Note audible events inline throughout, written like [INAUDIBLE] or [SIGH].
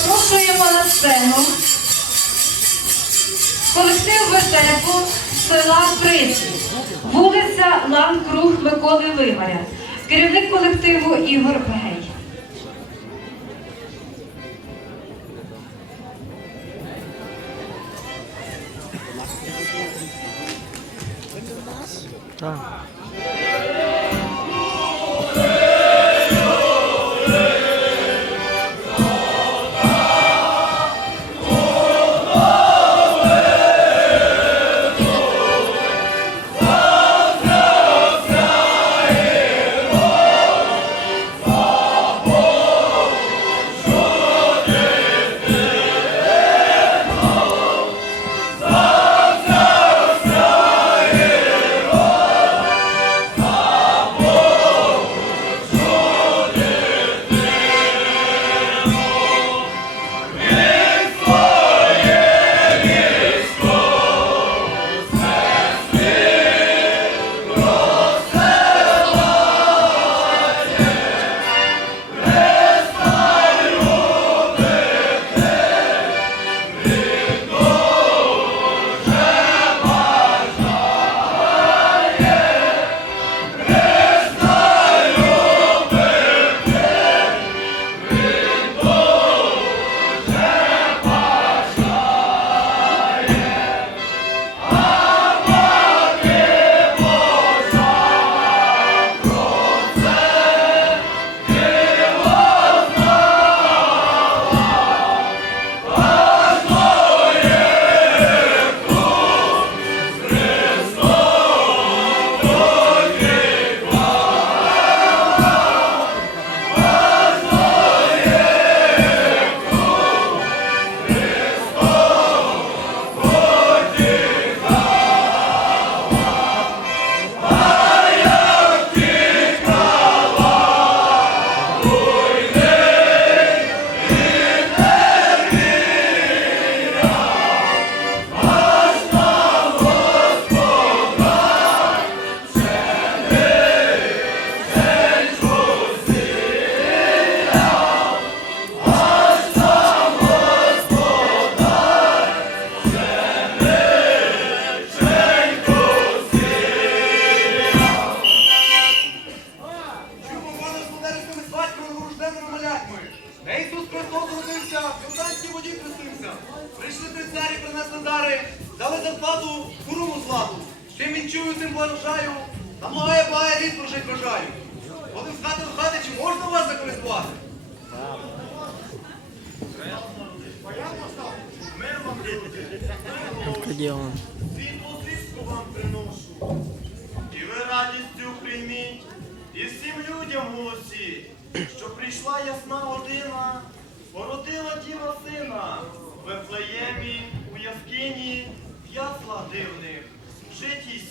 Запрошуємо на сцену. Колектив вертепу села Бриці, вулиця Ланкруг Миколи Вигаря, керівник колективу Ігор Бегей.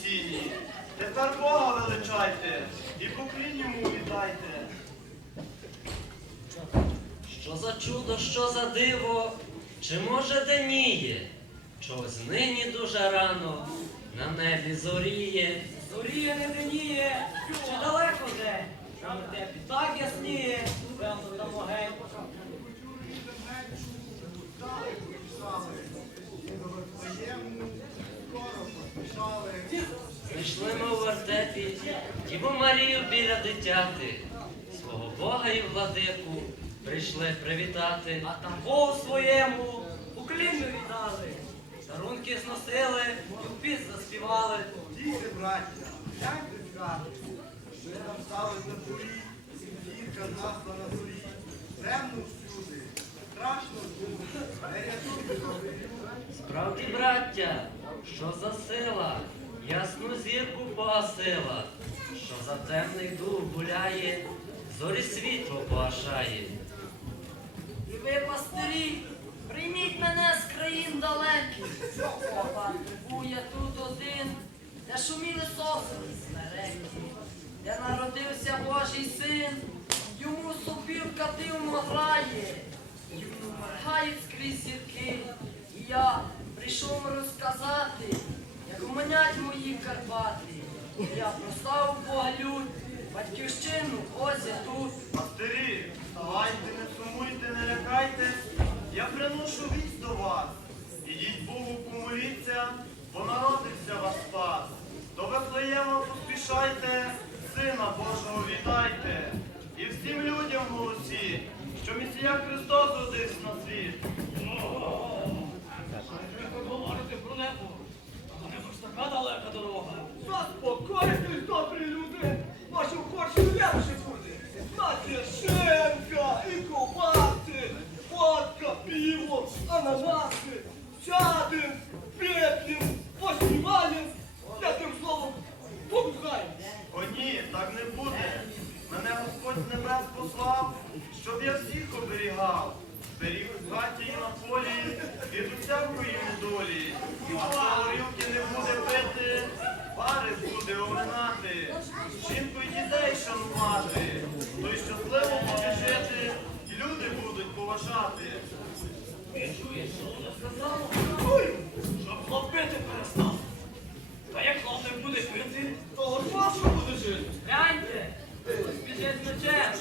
Сіні. Тепер Бога величайте і поклін йому віддайте. Що за чудо, що за диво, чи може деніє? Чогось нині дуже рано на небі зоріє. Зоріє не деніє, чи далеко де, там де так ясніє, певно там огень. Знайшли ми у вертепі Діву Марію біля дитяти, свого Бога і владику прийшли привітати. А там Богу своєму уклін ми віддали, дарунки зносили, і в піс заспівали. Діти, браття, з хати, ми там стали на зорі, зірка згасла на зорі, темно всюди, страшно. Справді, браття, що за сила, ясну зірку погасила, що за темний дух гуляє, зорі світло погашає. І ви, пастирі, прийміть мене з країн далеких. Папа трибує тут один, де шуміли сосни смерекі, де народився Божий син, йому сопілка дивно грає, йому Моргають скрізь зірки, і я прийшов розказати, як гуманять мої Карпати. Я прославив Бога люд, батьківщину, ось я тут. Пастирі, вставайте, не сумуйте, не лякайте, я приношу віць до вас. Ідіть Богу, помоліться, бо народився вас спас. До Вифлеєма поспішайте, Сина Божого вітайте, і всім людям голосіть що Месія Христос родився на світ. Ви говорите про небо, а до небо ж така далека дорога. Заспокойтесь, добрі люди! Ваші хоче легше буде! Нація шинка, і ковбаси, водка, пиво, ананаси, сядем, п'єтнем, поснімаєм, п'ятим словом, побухаємо! О ні, так не буде. Мене Господь небес послав, щоб я всіх оберігав. Беріг в хаті і на полі, від усякої недолі. А горілки не буде пити, пари буде оминати. Жінку і дітей шанувати. Той щасливо буде жити, і люди будуть поважати. Ой, Щоб хлоп пити перестав. Та як хлоп не буде пити, того ж вашого буде жити! Гляньте, біжить мечем,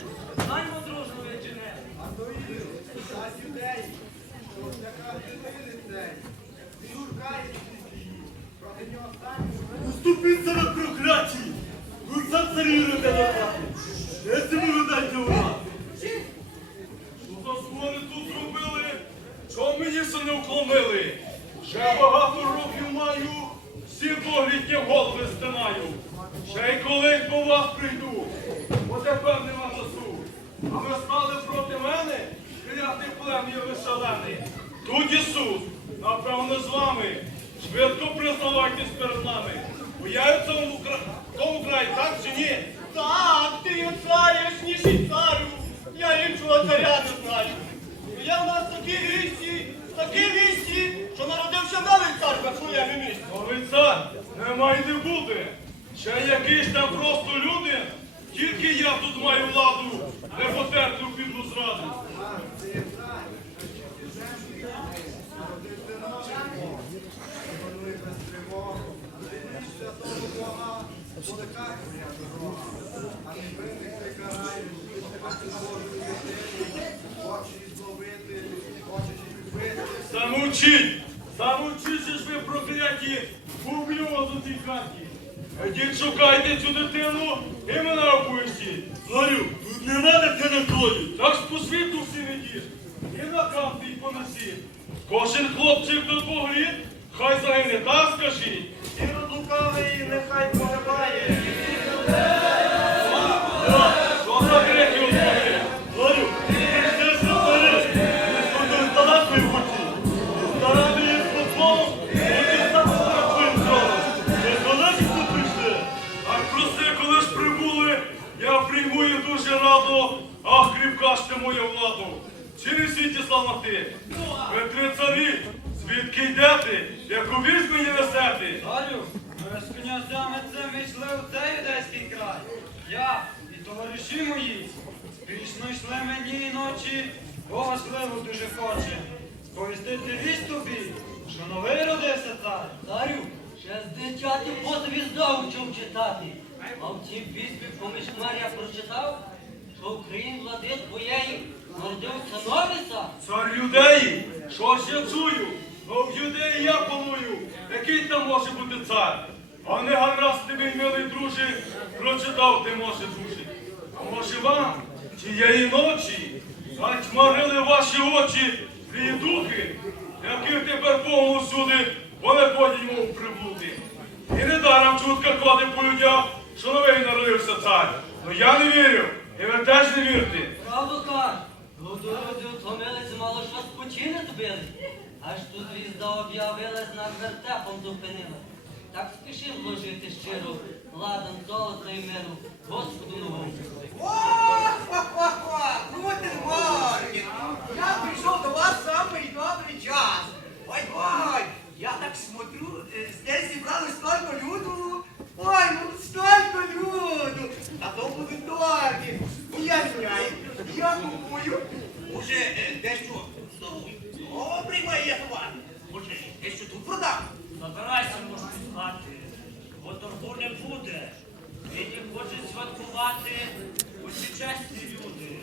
знаємо дружно вичине. Уступіться на прокляті! Ви сам царі родинати! Я цьому видайте ура! що за звони тут зробили, що мені все не вклонили. Вже багато років маю, всі доглядні голови стинаю. Ще й колись по вас прийду, бо тепер нема часу. А ви стали проти мене, клятий плем'я вишалений. Тут Ісус, напевно, з вами. Швидко признавайтесь перед нами. Бо я в цьому, тому краї, так чи ні? Так, ти є цар, ясніший царю. Я іншого царя не знаю. Ну, Я в нас такі вісті, такі вісті, що народився новий цар в своєму місті. Новий цар не має не бути. Ще якийсь там просто люди, тільки я тут маю владу, не потерти у підлу зраду. Замовчіть! Замовчіть, що ж ви прокляті бубльоз у цій хаті. Ідіть шукайте цю дитину і мене опустіть. Царю, тут нема дитини твої. Так ж по світу всі ведіть, і на кампі понесіть. Кожен хлопчик до двох літ, хай загине, так скажіть. Ірод лукавий, нехай погибає. Радо, ах, кріпка ти моя владу. Чи не в світі слава ти? Ви три царі, звідки йдете, яку вість мені несете? Царю, ми з князями цим війшли у цей юдейський край. Я і товариші мої спішно йшли мені і ночі, бо важливо дуже хоче. Сповістити вість тобі, що новий родився цар. Царю, ще з дитяти ботові знову вчив читати. А в цій пісні поміж хмар я прочитав, що в країні влади твоєї народився новий цар. Юдеї, що ж я чую? Ну в юдеї я паную, який там може бути цар? А не гаразд тобі, милий друже, прочитав ти, може, друже. А може вам тієї ночі затьмарили ваші очі злі духи, яких тепер повно всюди, вони ходять, мов приблуди. І недаром чутка ходить по людях, що новий народився цар. Ну я не вірю, і ви теж не вірте. Правду каж, люди втомилися, мало що спочинок били. Аж тут звізда об'явилась, над вертепом зупинилась. Так спішив вложити щиро, ладан золота і миру, Господу новому. Гутен Морген! Я пришел до вас в самый добрый час. Ой, ой, я так смотрю, э, здесь собралось столько люду. Ой, столько люду. А то будуть торги. Я знаю, я купую. Уже е, дещо здорую. О, приймає товар. Може, дещо тут продам. Забирайся, можна знати, бо торгу не буде. Нині хочуть святкувати усі чесні люди.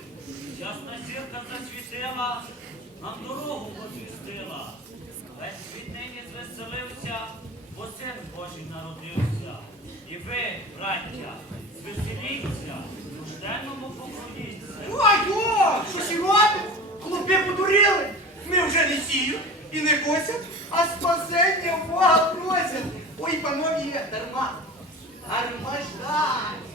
Ясна зірка засвітила, нам дорогу возвістила. Весь світ нині звеселився, бо син Божий народився. І ви, браття, звеселіться, нужденному поклоніться. Ой, о, щось і робить. Хлопці подуріли. Ми вже не сіють і не косять, а спасення Бога просять. Ой, панові, дарма. Дарма ждать.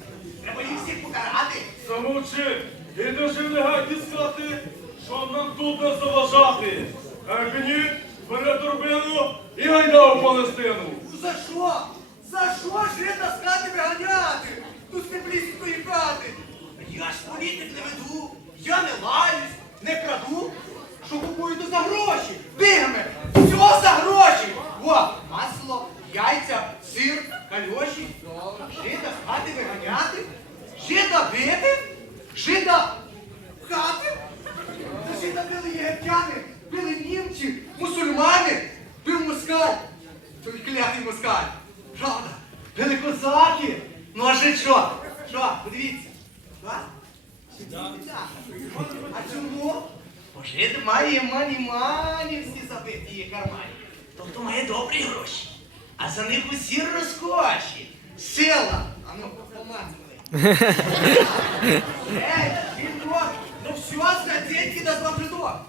Треба їх всіх покарати. Замовчи, і дуже негай діскати, щоб нам тут не заважати. А ні, бери торбину і гайда у Палестину. Ну за що? За що ж жида з хати виганяти? Тут стеблісінької хати. Я ж політик не веду, я не лаюсь, не краду. Що купуєте за гроші? Бігме! Все за гроші! О, масло, яйця, сир, кальоші. Жида з хати виганяти? Жида бити? Жида хати? Та жида били єгиптяни, били німці, мусульмани, бив москаль. Той клятий москаль. Правда? Били козаки. Ну а же що? Що? Подивіться. А чому? Бо жид має мані-мані всі забиті її кармані. Тобто має добрі гроші. А за них усі розкоші. Сила. А ну, помацали. [LAUGHS] Ей, жінко, ну все, да з вам жидок.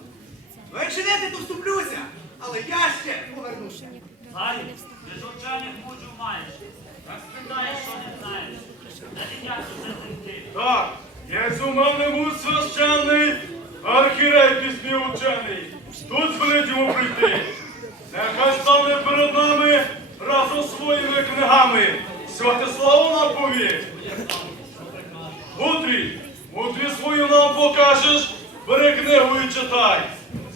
Ну як то вступлюся. Але я ще повернуся. Ти ж учених мужу маєш. Так спитаєш, що не знаєш. На дитячу вже зайти. Так, я зумовний муж священний, архірей піснів учений. Тут звелить йому прийти. Нехай стане перед нами разом своїми книгами. Святославу нам повір. Мудрій, мудрі свою нам покажеш, бери книгу і читай.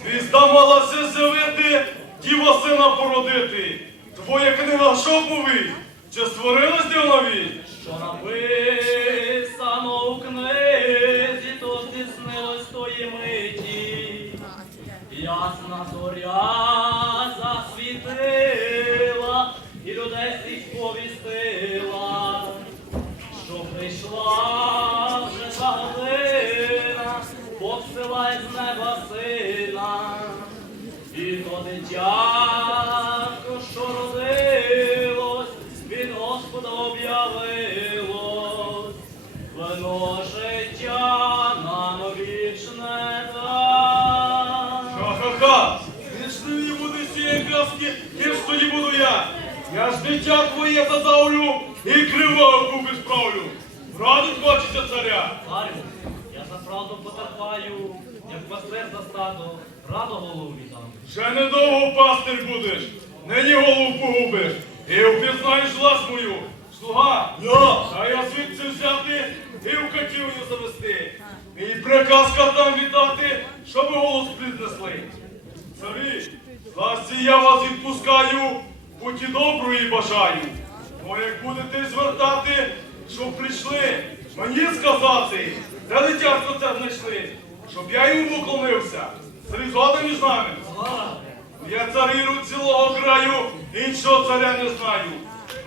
Звізда малася з'явити, діва сина породити. Твоя книга що повість? Чи створилась нові? Що написано у книзі, то здійснилось тої миті. Ясна зоря засвітила і людей світ повістила, що прийшла вже та година, посилає Я ж дитя твоє задавлю і кривавку безправлю. Радить хочеться царя. Царю, я за правду потерпаю, як пастир за стадо, радо голову віддам. Ще недовго пастир будеш, нині голову погубиш. І впізнаєш власть мою. Слуга, я, а я звідси взяти і в катівню завести. І приказ там віддати, щоб голос піднесли. Царі, власті я вас відпускаю, путі доброї бажаю. Ну як будете звертати, щоб прийшли мені сказати, де дитятко це знайшли, щоб я йому поклонився. Царі згода між нами. Я царіру цілого краю, іншого царя не знаю.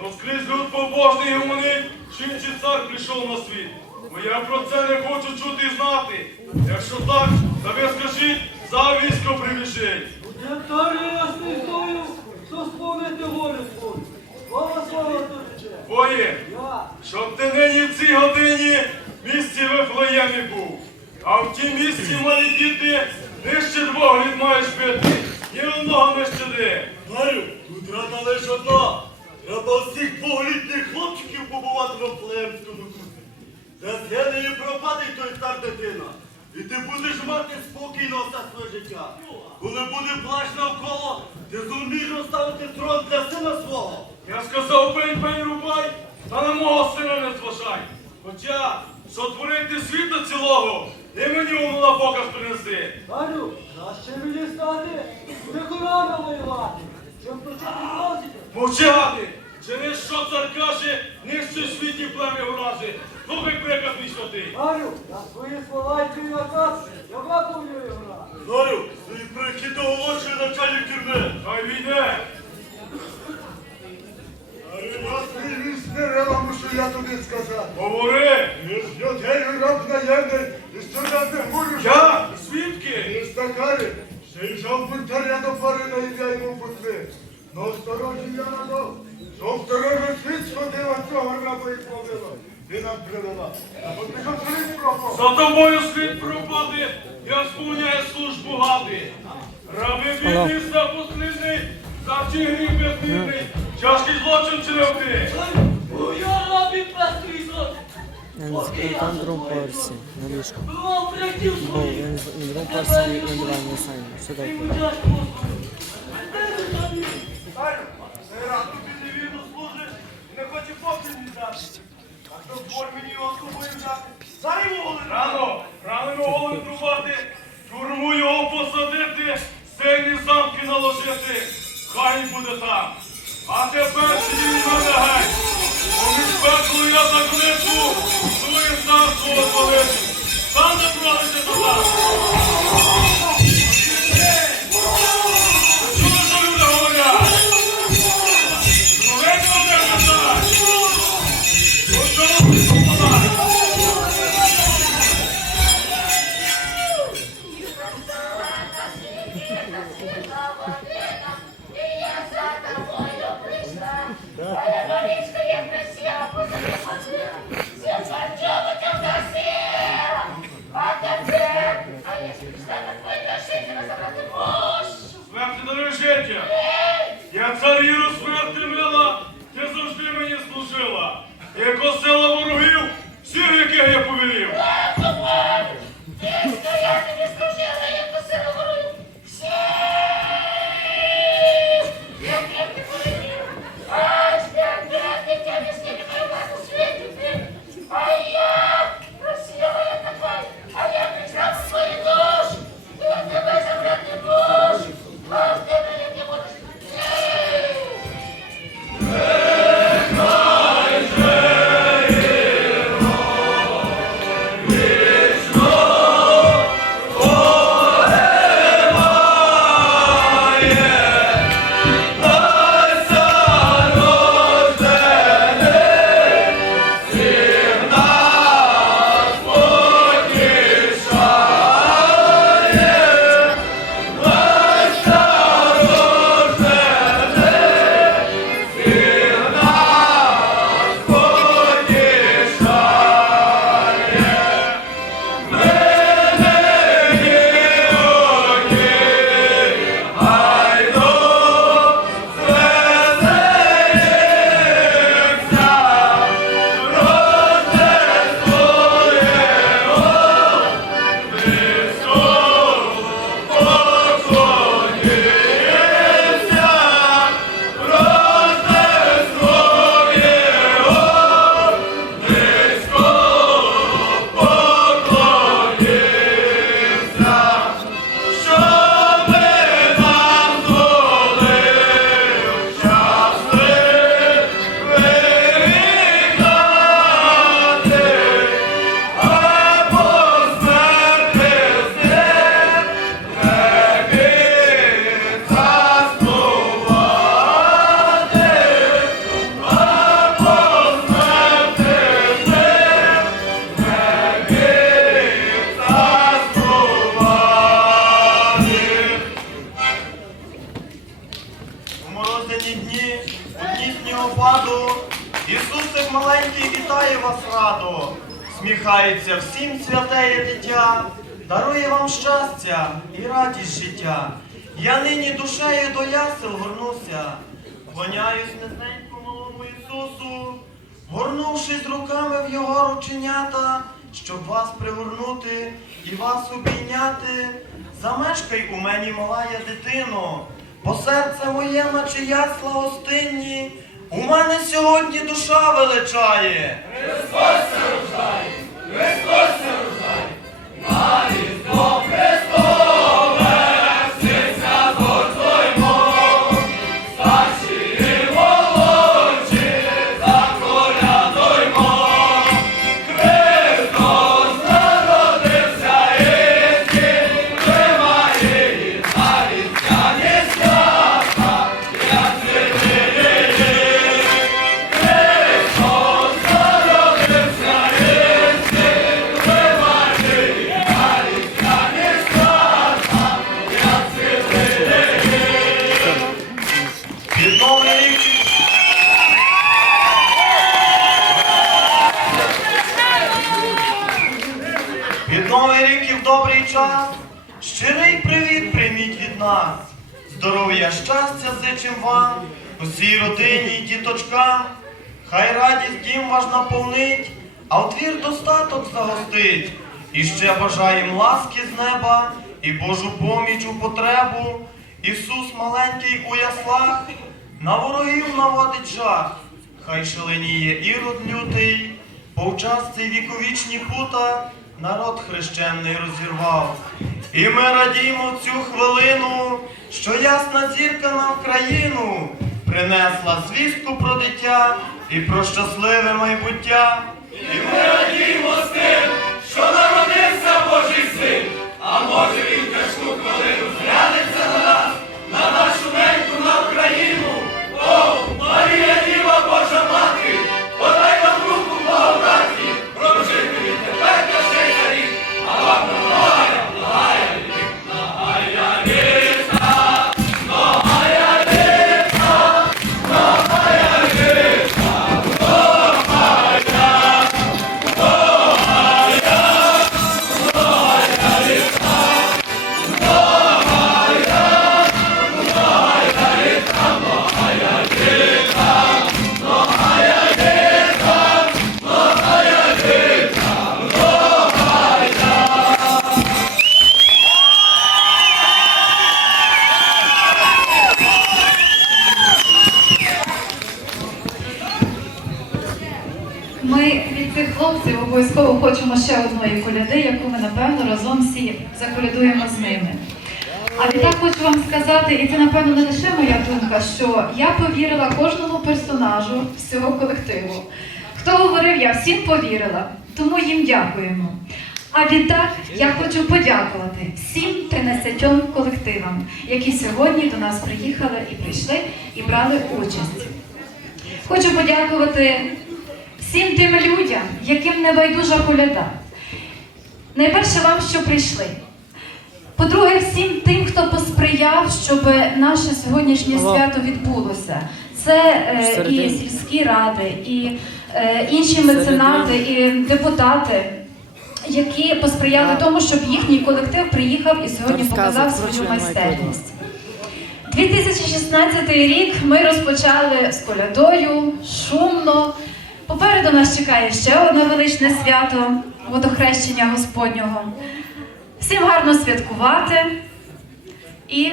Но скрізь люд побожний гуманить, чим чи цар прийшов на світ. Бо я про це не хочу чути і знати. Якщо так, то ви скажіть, за військо привіжіть. Що сповнити волю свою. Слава слава тобі! Воїн, щоб ти нині в цій годині в місті Вифлеємі був. А в тім місці малі діти нижче двох літ маєш бити. Ні одного не щади. Знаю, тут рада лише одна. Треба всіх двоголітніх хлопчиків побувати в Вифлеємському куті. Де згине і пропаде той цар дитина. І ти будеш мати спокійно все своє життя. Коли буде плащ навколо, ти зумієш розставити трон для сина свого. Я сказав, пень, пень, рубай, та на мого сина не зважай. Хоча сотворити світа цілого, і мені воно на показ принеси. Царю, краще мені стати, не хорами воювати, щоб почати морозити. Мовчати! Чи не що цар каже, нижче в світі плем'я вражі. Слухай приказ мій святий. Царю, на свої слова й твій наказ, я виповнюю гра. Знаю, свій прихід оголошує начальник тюрми. Хай війде. Не мушу я тобі сказати. Говори. Із людей роб наємний, і сюди не. Я? Свідки? Із такарі, ще й жав бунтаря до пари на ім'я йому путли. Но осторожні я надав, щоб сторожу світ сходила цього раба і побила. ти нам привела. А от ти слід пропав. За тобою слід пропади, я сповняю службу гади. Раби бідний, запослідний, за всі гріх безмірний, тяжкий злочин чинив Я рабі песту Ісус. Там на другому поверсі, на ліжку. Бо він на другому поверсі він не самі. Все добре. Царю, цей раз тобі невірно служить і не хоче поклін віддати. Дозволь мені його взяти. Зараз йому Рано, рано голови трубати, тюрму його посадити, сині замки наложити, хай буде там. А тепер сидіть мене геть, поміж пеклу я закличу, своє царство отворити. Сам не до нас. Всім святеє дитя, дарує вам щастя і радість життя. Я нині душею до ясел горнуся, клоняюсь незненько малому Ісусу, горнувшись руками в його рученята, щоб вас пригорнути і вас обійняти. Замешкай у мені, малая дитино, бо серце моє, наче ясла гостинні, у мене сьогодні душа величає. Христос народився, усій родині й діточкам. Хай радість дім ваш наповнить, а в двір достаток загостить. І ще бажаєм ласки з неба, і Божу поміч у потребу. Ісус маленький у яслах, на ворогів наводить жах. Хай шаленіє ірод лютий, повчасці віковічні пута, народ хрещений розірвав. І ми радіємо в цю хвилину, що ясна зірка на Вкраїну принесла звістку про дитя і про щасливе майбуття. І ми радіємо з тим, що народився Божий син, а може він тяжку хвилину зглянеться на нас, на нашу неньку на Україну. О, Марія сказати, і це напевно не лише моя думка, що я повірила кожному персонажу всього колективу. Хто говорив, я всім повірила, тому їм дякуємо. А відтак я хочу подякувати всім 13 колективам, які сьогодні до нас приїхали і прийшли і брали участь. Хочу подякувати всім тим людям, яким не байдужа коляда. Найперше вам, що прийшли. По-друге, всім тим, хто посприяв, щоб наше сьогоднішнє свято відбулося. Це е, і сільські ради, і е, інші меценати, і депутати, які посприяли тому, щоб їхній колектив приїхав і сьогодні показав свою майстерність. 2016 рік ми розпочали з колядою, шумно. Попереду нас чекає ще одне величне свято водохрещення Господнього. Всім гарно святкувати. І,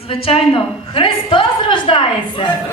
звичайно, Христос рождається!